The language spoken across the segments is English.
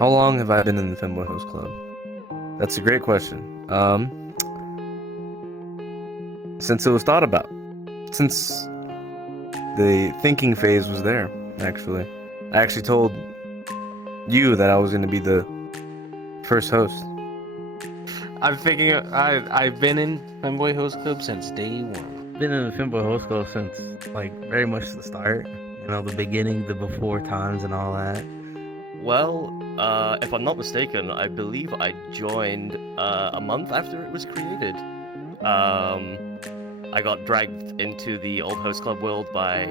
How long have I been in the Femboy Host Club? That's a great question. Since it was thought about. Since the thinking phase was there, actually. I actually told you that I was going to be the first host. I've been in Femboy Host Club since day one. Been in the Femboy Host Club since, like, very much the start. You know, the beginning, the before times and all that. Well, if I'm not mistaken, I believe I joined a month after it was created. I got dragged into the old host club world by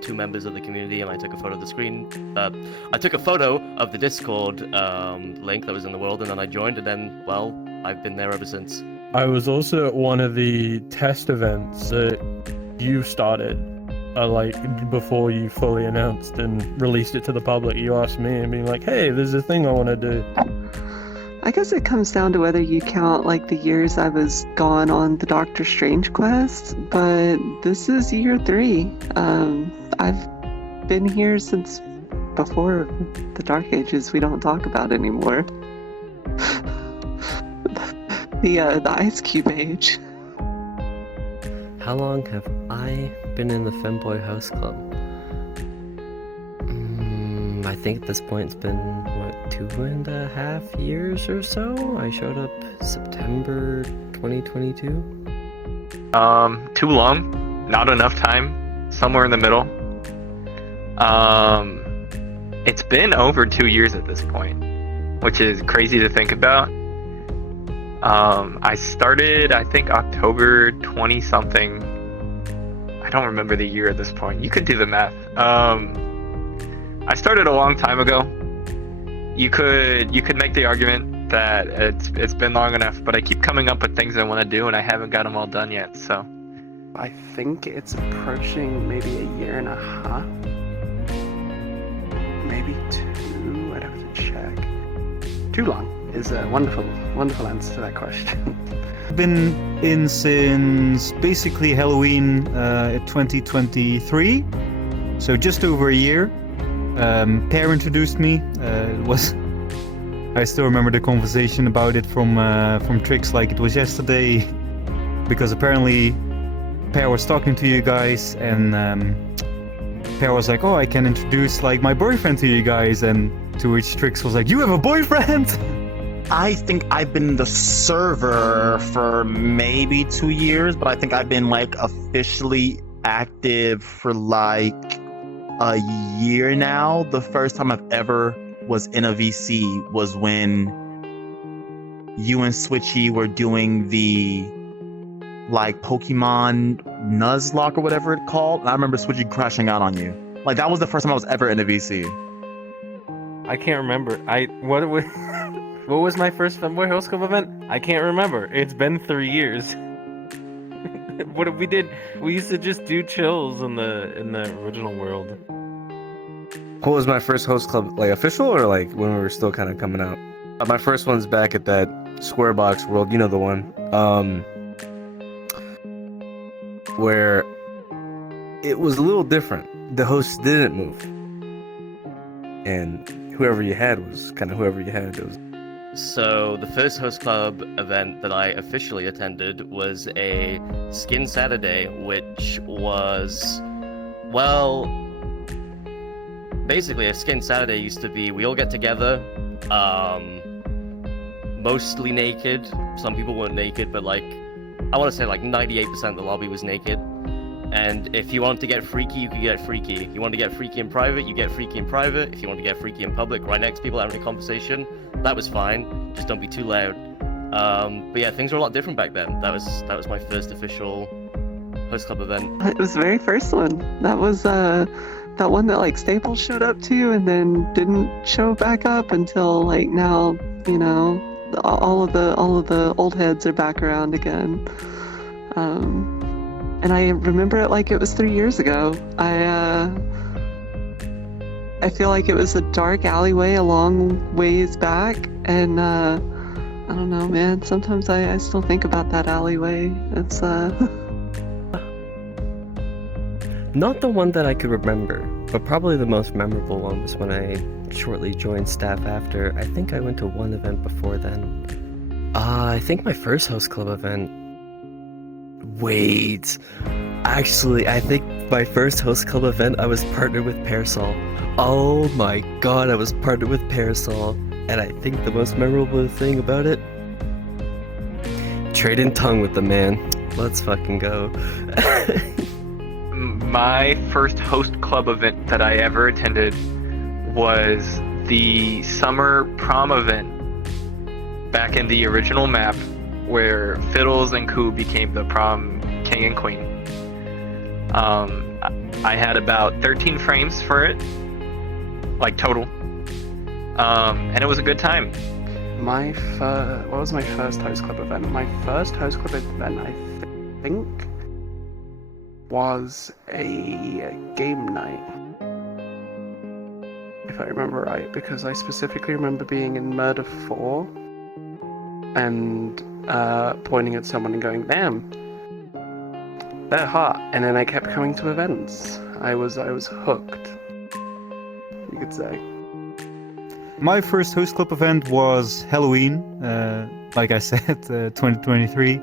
two members of the community, and I took a photo of the screen. I took a photo of the Discord link that was in the world, and then I joined, and then, well, I've been there ever since. I was also at one of the test events that you started, like before you fully announced and released it to the public. You asked me and being like, "Hey, there's a thing I want to do." I guess it comes down to whether you count like the years I was gone on the Doctor Strange quest, but this is year 3. I've been here since before the Dark Ages we don't talk about anymore. The Ice Cube Age. How long have I been in the Femboy House Club? I think at this point it's been, 2.5 years or so? I showed up September 2022. Too long, not enough time, somewhere in the middle. It's been over 2 years at this point, which is crazy to think about. I started, I think, October 20 something. I don't remember the year at this point. You could do the math. I started a long time ago. You could make the argument that it's been long enough, but I keep coming up with things I want to do, and I haven't got them all done yet. So I think it's approaching maybe a year and a half, maybe 2. I'd have to check. Too long is a wonderful answer to that question. Been in since basically Halloween 2023, so just over a year. Per introduced me. I still remember the conversation about it from Tricks like it was yesterday, because apparently Per was talking to you guys, and Per was like, "Oh, I can introduce like my boyfriend to you guys," and to which Tricks was like, "You have a boyfriend?" I think I've been the server for maybe 2 years, but I think I've been like officially active for like a year now. The first time I've ever was in a VC was when you and Switchy were doing the like Pokemon Nuzlocke or whatever it called, and I remember Switchy crashing out on you. Like that was the first time I was ever in a VC. I can't remember. What was my first Femboy Host Club event? I can't remember. It's been 3 years. We did? We used to just do chills in the original world. What was my first host club, like official or like when we were still kind of coming out? My first one's back at that Square Box world, you know the one, where it was a little different. The hosts didn't move, and whoever you had was kind of whoever you had. It was. So the first host club event that I officially attended was a Skin Saturday, which was, well, basically a Skin Saturday used to be we all get together, mostly naked. Some people weren't naked, but like I want to say like 98% of the lobby was naked. And if you wanted to get freaky, you could get freaky. You want to get freaky in private, you get freaky in private. If you want to get freaky in public, right next to people having a conversation, that was fine. Just don't be too loud. But yeah, things were a lot different back then. That was my first official host club event. It was the very first one. That was that one that like Staples showed up to and then didn't show back up until like now. You know, all of the old heads are back around again. And I remember it like it was 3 years ago. I feel like it was a dark alleyway a long ways back, and I don't know, man. Sometimes I still think about that alleyway. It's Not the one that I could remember, but probably the most memorable one was when I shortly joined staff after. I think I went to one event before then. I think my first host club event. Wait. Actually, I think my first host club event, I was partnered with Parasol. Oh my god, I was partnered with Parasol. And I think the most memorable thing about it, trading tongue with the man. Let's fucking go. My first host club event that I ever attended was the summer prom event back in the original map where Fiddles and Koo became the prom king and queen. I had about 13 frames for it, like total. And it was a good time. What was my first host club event? My first host club event, I think, was a game night, if I remember right, because I specifically remember being in Murder 4 and pointing at someone and going, "Damn, they're hot," and then I kept coming to events. I was hooked, you could say. My first host club event was Halloween, like I said, 2023.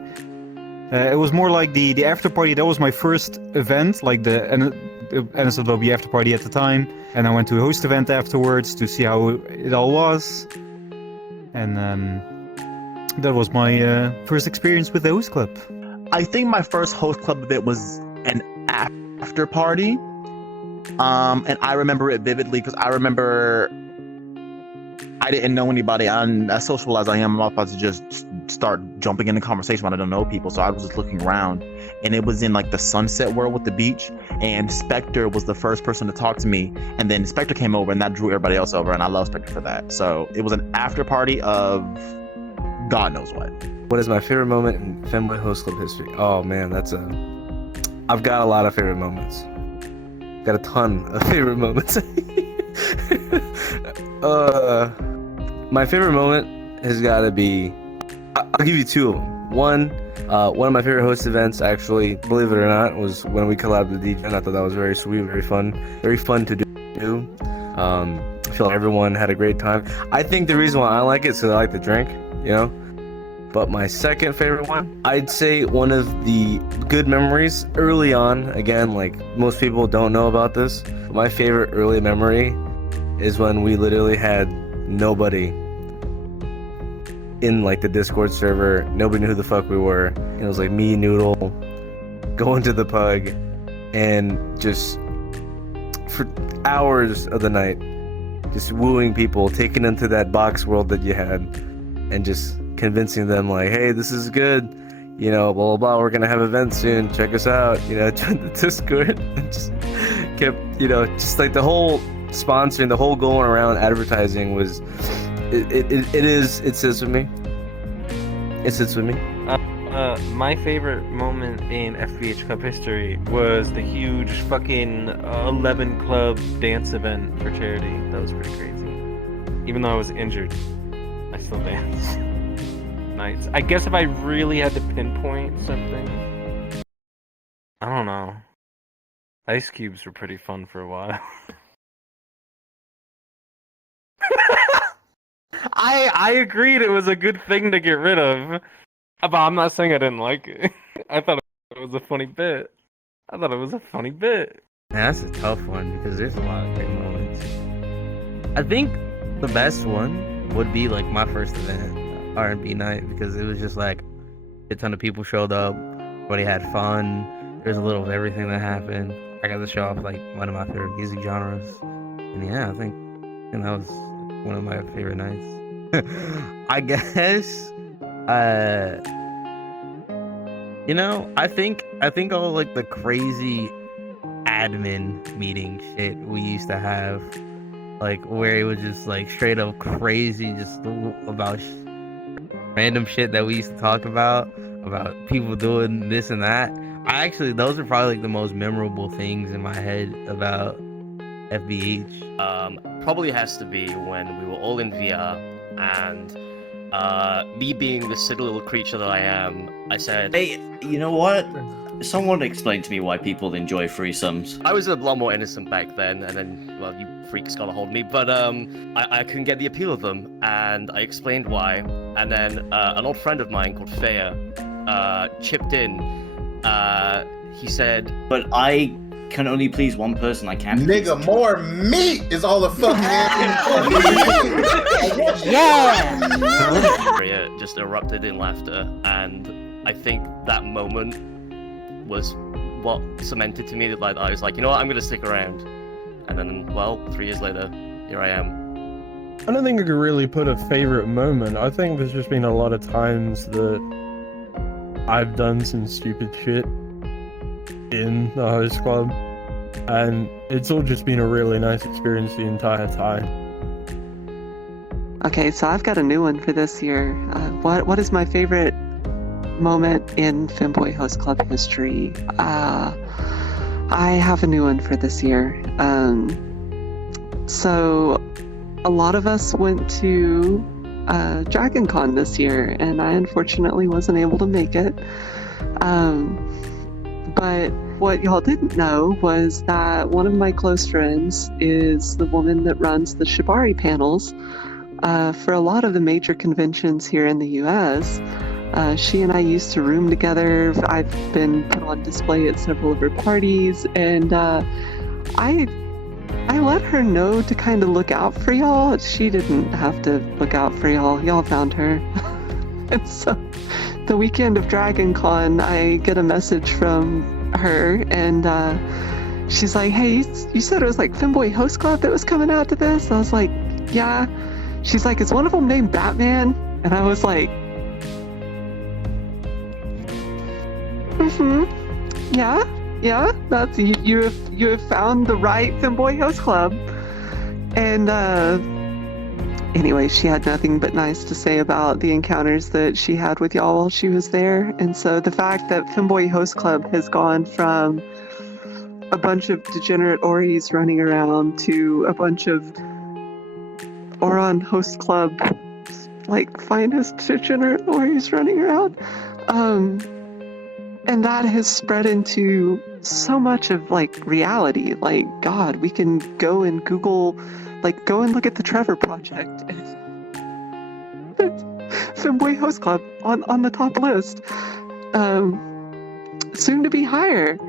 It was more like the after party. That was my first event, like the NSFW after party at the time. And I went to a host event afterwards to see how it all was. And that was my first experience with the host club. I think my first host club event was an after party. And I remember it vividly because I remember I didn't know anybody, and as social as I am, I'm about to just start jumping into conversation when I don't know people. So I was just looking around, and it was in like the sunset world with the beach, and Spectre was the first person to talk to me, and then Spectre came over, and that drew everybody else over, and I love Spectre for that. So it was an after party of God knows what. What is my favorite moment in Femboy Host Club history? Oh man, I've got a lot of favorite moments. Got a ton of favorite moments. My favorite moment has got to be, I'll give you two of them. One of my favorite host events, actually, believe it or not, was when we collabed with DJ. I thought that was very sweet, very fun to do. I feel like everyone had a great time. I think the reason why I like it is because I like to drink, you know. But my second favorite one, I'd say one of the good memories early on. Again, like most people don't know about this. But my favorite early memory is when we literally had nobody in like the Discord server. Nobody knew who the fuck we were. It was like me, Noodle, going to the pug, and just for hours of the night, just wooing people, taking them to that box world that you had, and just convincing them like, hey, this is good, you know, blah blah blah, we're gonna have events soon, check us out, you know, join the Discord. And just kept, you know, just like the whole sponsoring, the whole going around advertising was it sits with me. It sits with me. My favorite moment in FBH Club history was the huge fucking 11 club dance event for charity. That was pretty crazy. Even though I was injured, I still danced. Nice. I guess if I really had to pinpoint something, I don't know. Ice cubes were pretty fun for a while. I agreed it was a good thing to get rid of, but I'm not saying I didn't like it. I thought it was a funny bit. Yeah, that's a tough one because there's a lot of great moments. I think the best one would be like my first event, R&B night, because it was just like a ton of people showed up, everybody had fun. There's a little of everything that happened. I got to show off like one of my favorite music genres, and yeah, I think that was one of my favorite nights. I guess, you know, I think all like the crazy admin meeting shit we used to have, like where it was just like straight up crazy, just about random shit that we used to talk about people doing this and that. Those are probably like the most memorable things in my head about FBH. Probably has to be when we were all in VR and me being the silly little creature that I am, I said, Hey, you know what? Someone explain to me why people enjoy threesomes. I was a lot more innocent back then, and then, well, you freaks got a hold of me, but I couldn't get the appeal of them, and I explained why, and then an old friend of mine called Faya chipped in. He said, But I can only please one person. I can't. please Nigga, more meat is all the fucking Faya just erupted in laughter, and I think that moment was what cemented to me that like I was like, you know what, I'm gonna stick around. And then, well, 3 years later, here I am. I don't think I could really put a favorite moment. I think there's just been a lot of times that I've done some stupid shit in the host club, and it's all just been a really nice experience the entire time. Okay, so I've got a new one for this year. What is my favorite moment in Femboy Host Club history? I have a new one for this year. So a lot of us went to Dragon Con this year, and I unfortunately wasn't able to make it. But what y'all didn't know was that one of my close friends is the woman that runs the Shibari panels for a lot of the major conventions here in the US. She and I used to room together. I've been put on display at several of her parties, and I let her know to kind of look out for y'all. She didn't have to look out for y'all. Y'all found her. And so the weekend of Dragon Con, I get a message from her, and she's like, hey, you said it was like Femboy Host Club that was coming out to this? I was like, yeah. She's like, is one of them named Batman? And I was like, yeah, that's you have found the right Femboy Host Club. And anyway, she had nothing but nice to say about the encounters that she had with y'all while she was there. And so the fact that Femboy Host Club has gone from a bunch of degenerate Oris running around to a bunch of Oron Host Club, like, finest degenerate Oris running around. And that has spread into so much of, like, reality. Like, God, we can go and Google, like, go and look at the Trevor Project. Femboy Host Club on the top list. Soon to be higher.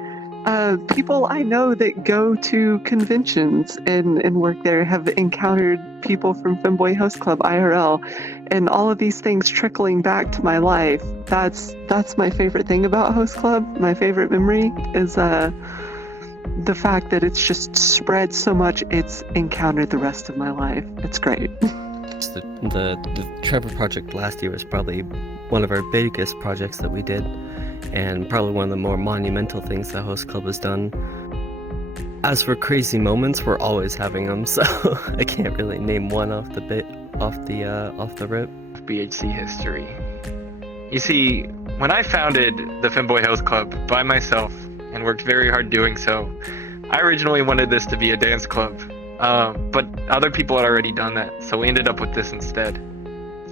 People I know that go to conventions and work there have encountered people from Femboy Host Club IRL, and all of these things trickling back to my life. That's my favorite thing about Host Club. My favorite memory is the fact that it's just spread so much. It's encountered the rest of my life. It's great. The Trevor Project last year was probably one of our biggest projects that we did, and probably one of the more monumental things that Host Club has done. As for crazy moments, we're always having them, so I can't really name one off the rip. FBHC history. You see, when I founded the Femboy Host Club by myself and worked very hard doing so, I originally wanted this to be a dance club, but other people had already done that, so we ended up with this instead.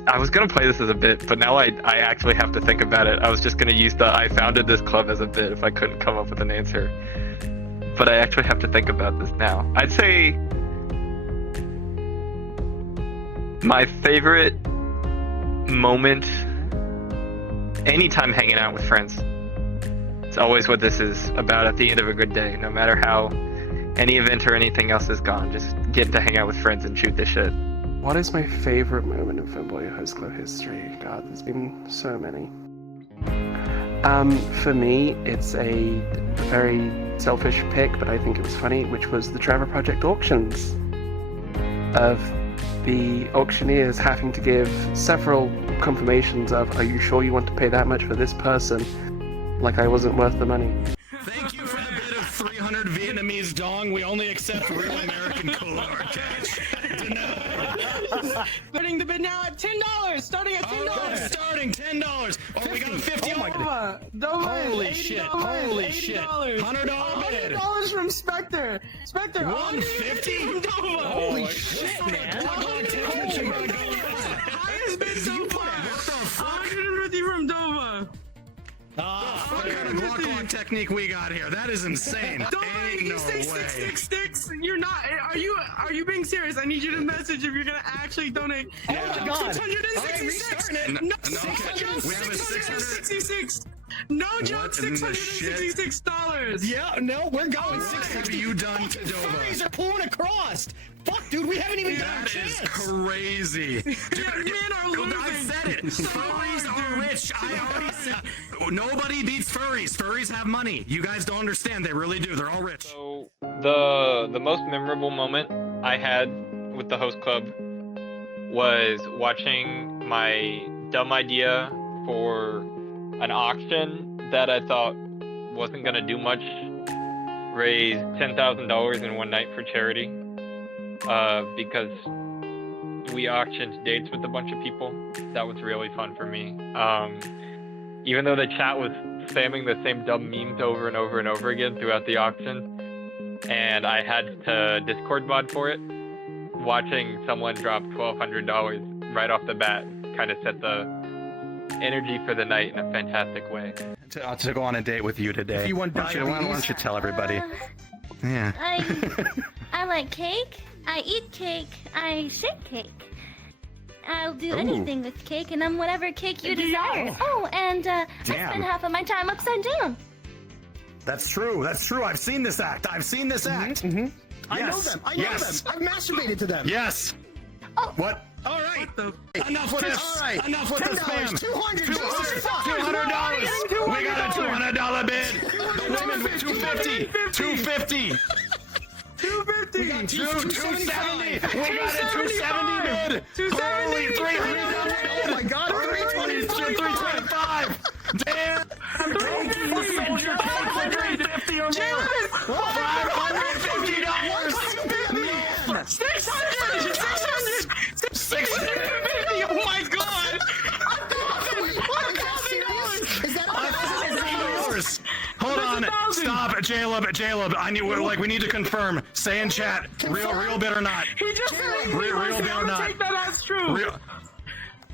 I was gonna play this as a bit, but now I actually have to think about it. I was just gonna use the I founded this club as a bit if I couldn't come up with an answer. But I actually have to think about this now. I'd say my favorite moment anytime hanging out with friends. It's always what this is about at the end of a good day, no matter how any event or anything else is gone. Just getting to hang out with friends and shoot the shit. What is my favorite moment in Femboy Host Club history? God, there's been so many. For me, it's a very selfish pick, but I think it was funny, which was the Trevor Project auctions. Of the auctioneers having to give several confirmations of, are you sure you want to pay that much for this person? Like I wasn't worth the money. Thank you for the bid of 300 Vietnamese dong. We only accept real American cola or cash. Starting the bid now at $10. Starting at $10. Oh, starting $10. Oh, we got a 50. Oh my God. Holy shit. Holy shit. $100 $100 from Spectre. Spectre. 150. Holy shit, man. Highest has been so far. What the fuck? 150 from Dova. What kind of Glock technique we got here? That is insane. Dova, Ain't you no say way. six. You're not. Are you being serious? I need you to message if you're gonna actually donate. Oh my God. 666. All right, restarting it. No, Okay, we have a 666. No joke, What in the shit? $666. Yeah, no, we're going. What What have you done to Dova? Furries are pulling across. Fuck, dude, we haven't even got a That is chance. crazy. Dude, Men are losing. I said it. Furries are rich. I already said. Nobody beats furries. Furries have money. You guys don't understand. They really do. They're all rich. So the most memorable moment I had with the host club was watching my dumb idea for an auction that I thought wasn't gonna do much raise $10,000 in one night for charity, because we auctioned dates with a bunch of people. That was really fun for me. Even though the chat was spamming the same dumb memes over and over and over again throughout the auction, and I had to Discord mod for it, watching someone drop $1,200 right off the bat kind of set the energy for the night in a fantastic way. To go on a date with you today. If you want why don't you tell everybody? Yeah. I like cake. I eat cake. I shake cake. I'll do Ooh. anything with cake, and I'm whatever cake you desire. Oh, and I Damn. spend half of my time upside down. That's true. That's true. I've seen this act. I've seen this act. I know them. I know them. I've masturbated to them. Yes. Oh. What? All right. Enough with this. All right. Enough with the $10, $200. $200. $200. We got a $200 bid. The women with $250. $250. 250. We got $270. We got a $270 bid. Holy $300 bid. Oh my God. $325. Damn. $550 or more. $550. 650. Oh my God. $1,000. Hold on. Stop, Jaleb. I need. We need to confirm. Say in chat. Real bid or not? He just said he Real wants bid to or not? take that as true.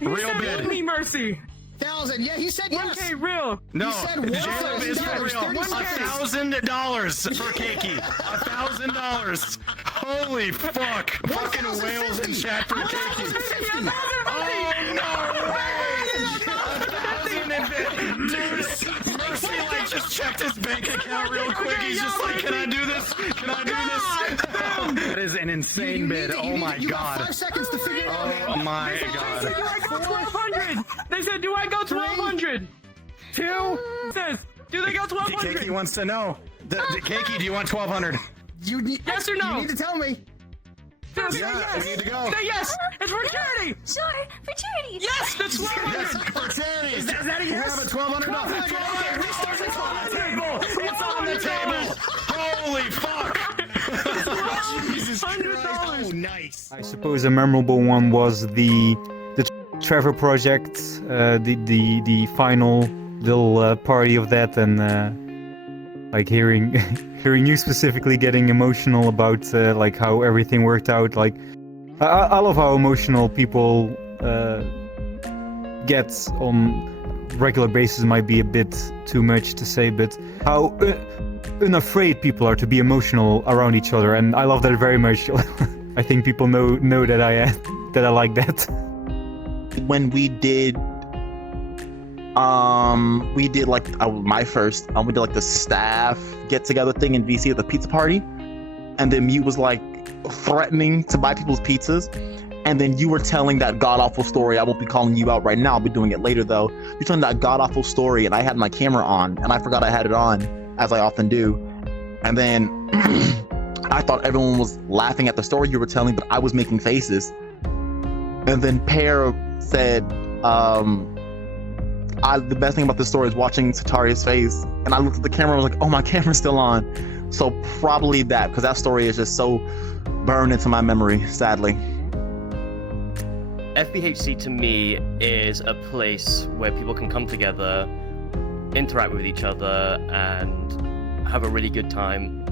Real bid. Only mercy. 1,000. Yeah, he said yes. 1K real. No, said Jaleb is for real. $1,000. $1,000 for Keiki. $1,000. Holy fuck! Fucking whales in chat for Keiki. Oh no way! 1,050. Dude, Mercy just checked his bank account real quick. He's just like, can I do this? Can I do this? That is an insane bid. Oh my You got god. 5 seconds to figure it out. Oh my They said, god. do I go 1,200? They said, do I go 1,200? 2 says, do they go 1,200? Keiki wants to know. Keiki, do you want 1,200? You need, Yes or no? You need to tell me. Say Yeah, yes. we need to go. Say yes. It's for charity. Sure, for charity. Yes, that's 1,200. Yes, for charity. Is that a We yes? have a $1,200. It's on the table. It's on the table. Holy fuck. Jesus Christ. $100. Oh, nice. I suppose a memorable one was the Trevor project, the final little party of that, and like hearing you specifically getting emotional about like how everything worked out. Like I love how emotional people get on regular basis. Might be a bit too much to say, but how unafraid people are to be emotional around each other, and I love that very much. I think people know that I like that. When we did like my first we did like the staff get together thing in VC at the pizza party, and then Mute was like threatening to buy people's pizzas, and then you were telling that god-awful story. I won't be calling you out right now, I'll be doing it later though. You're telling that god-awful story, and I had my camera on and I forgot I had it on, as I often do, and then I thought everyone was laughing at the story you were telling, but I was making faces. And then Pear said, the best thing about this story is watching Sataria's face. And I looked at the camera and was like, oh, my camera's still on. So probably that, because that story is just so burned into my memory, sadly. FBHC to me is a place where people can come together, interact with each other, and have a really good time.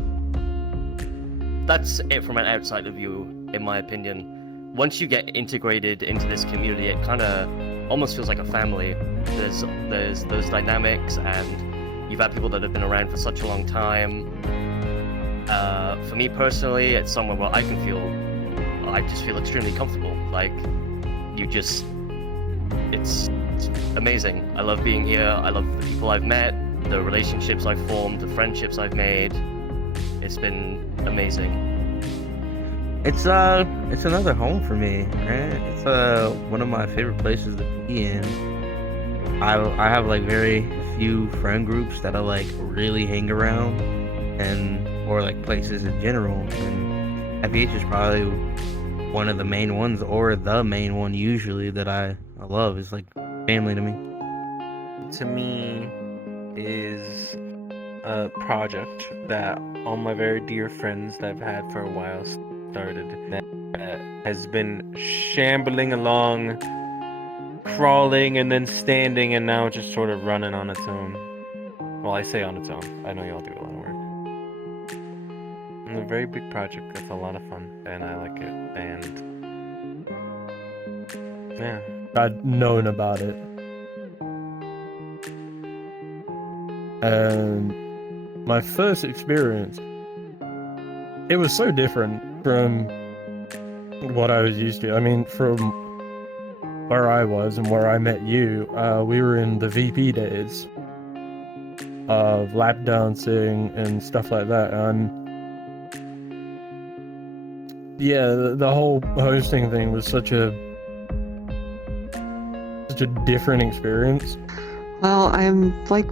That's it from an outsider view, in my opinion. once you get integrated into this community, it kind of almost feels like a family. There's those dynamics, and you've had people that have been around for such a long time. For me personally, it's somewhere where I just feel extremely comfortable. Like, it's amazing. I love being here. I love the people I've met, the relationships I've formed, the friendships I've made. It's been amazing. It's another home for me, right? It's one of my favorite places to be in. I have like very few friend groups that I like really hang around, or like places in general. And FBH is probably one of the main ones, or the main one usually that I love. It's like family to me. To me, is a project that all my very dear friends that I've had for a while started, that has been shambling along, crawling and then standing, and now just sort of running on its own. Well, I say on its own. I know y'all do a lot of work. It's a very big project. It's a lot of fun, and I like it. And yeah, I'd known about it. And my first experience, it was so different from what I was used to. I mean, from where I was and where I met you, we were in the VP days of lap dancing and stuff like that. And yeah, the whole hosting thing was such a different experience. Well, I'm like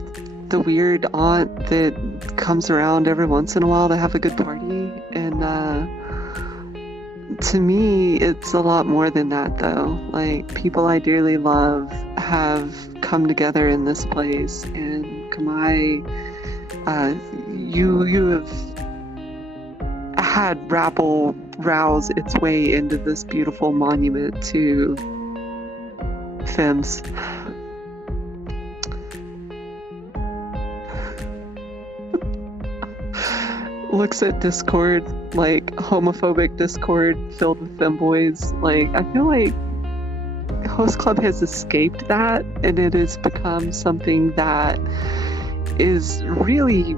the weird aunt that comes around every once in a while to have a good party, and to me it's a lot more than that, though. Like, people I dearly love have come together in this place, and Kamai, you have had rabble rouse its way into this beautiful monument to Femmes. Looks at Discord, like homophobic Discord filled with femboys. Like, I feel like Host Club has escaped that, and it has become something that is really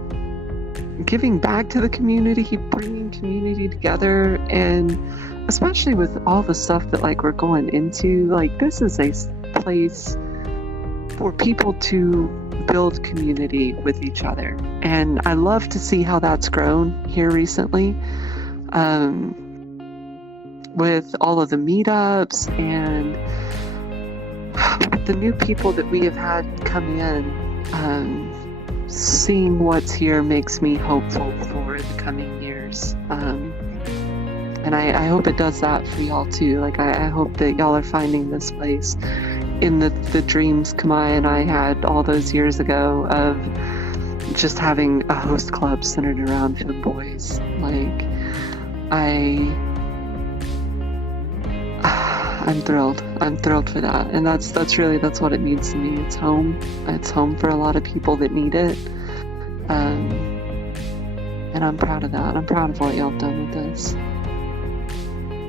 giving back to the community, bringing community together, and especially with all the stuff that like we're going into, like, this is a place for people to build community with each other, and I love to see how that's grown here recently, with all of the meetups and the new people that we have had come in. Seeing what's here makes me hopeful for the coming years, and I hope it does that for y'all too. Like, I hope that y'all are finding this place in the dreams Kamai and I had all those years ago of just having a host club centered around femboys. Like, I'm thrilled. I'm thrilled for that, and that's what it means to me. It's home. It's home for a lot of people that need it, and I'm proud of that. I'm proud of what y'all have done with this.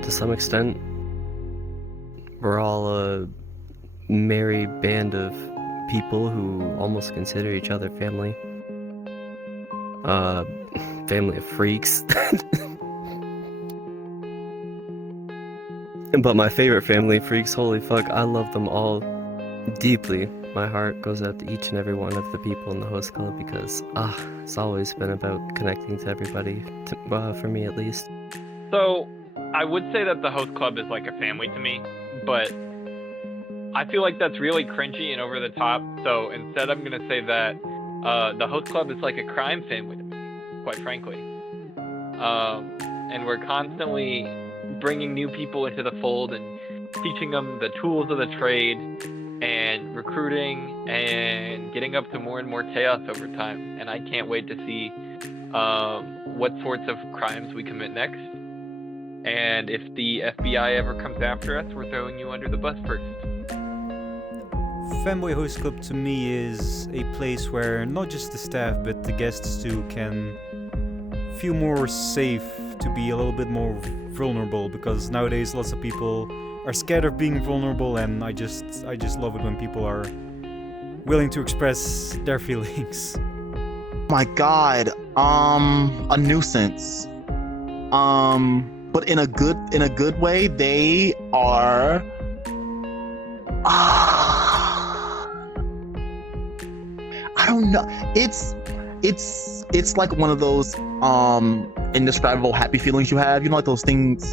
To some extent, we're all a merry band of people who almost consider each other family. Family of freaks. But my favorite family freaks, holy fuck, I love them all deeply. My heart goes out to each and every one of the people in the host club because, it's always been about connecting to everybody, for me at least. So, I would say that the host club is like a family to me, but I feel like that's really cringy and over the top, so instead I'm gonna say that the host club is like a crime family to me, quite frankly. And we're constantly bringing new people into the fold and teaching them the tools of the trade and recruiting and getting up to more and more chaos over time. And I can't wait to see what sorts of crimes we commit next. And if the FBI ever comes after us, we're throwing you under the bus first. Fanboy Host Club to me is a place where not just the staff but the guests too can feel more safe to be a little bit more vulnerable, because nowadays lots of people are scared of being vulnerable, and I just love it when people are willing to express their feelings. My God, a nuisance. But in a good way. They are. I don't know. It's like one of those indescribable happy feelings you have. You know, like those things.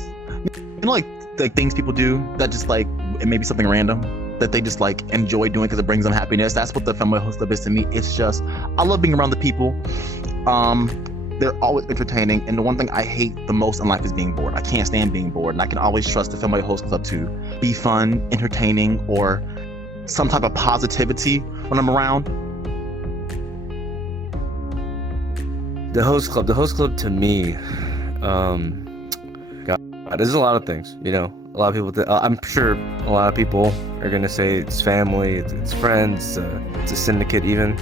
You know, like things people do that just like it may be something random that they just like enjoy doing because it brings them happiness. That's what the Femboy Host Club is to me. It's just I love being around the people. They're always entertaining, and the one thing I hate the most in life is being bored. I can't stand being bored, and I can always trust the Femboy Host Club to be fun, entertaining, or some type of positivity when I'm around. The host club to me, God, there's a lot of things. You know, a lot of people. I'm sure a lot of people are gonna say it's family, it's friends, it's a syndicate, even.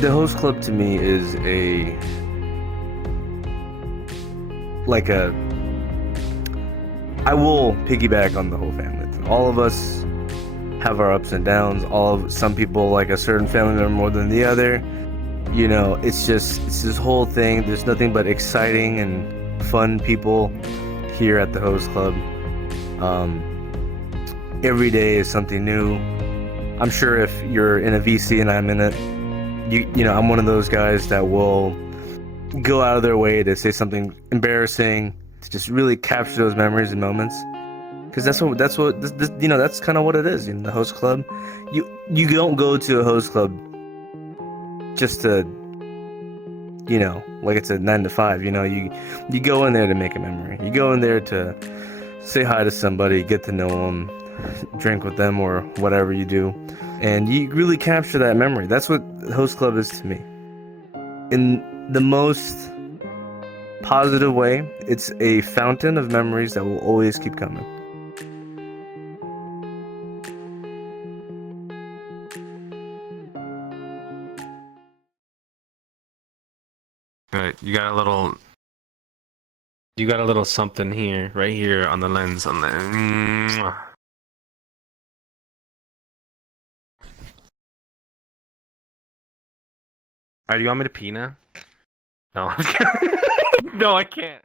The host club to me is I will piggyback on the whole family thing. All of us have our ups and downs. Some people like a certain family member more than the other. You know, it's this whole thing. There's nothing but exciting and fun people here at the host club. Every day is something new. I'm sure if you're in a VC and I'm in it, you know, I'm one of those guys that will go out of their way to say something embarrassing to just really capture those memories and moments. Because that's what this, you know, that's kind of what it is. You know, the host club, you don't go to a host club just to, you know, like it's a 9 to 5. You know, you go in there to make a memory. You go in there to say hi to somebody, get to know them, drink with them, or whatever you do, and you really capture that memory. That's what the host club is to me. In the most positive way, it's a fountain of memories that will always keep coming. Right, you got a little something here, right here on the lens, on the. Alright, do you want me to pee now? No. No, I can't.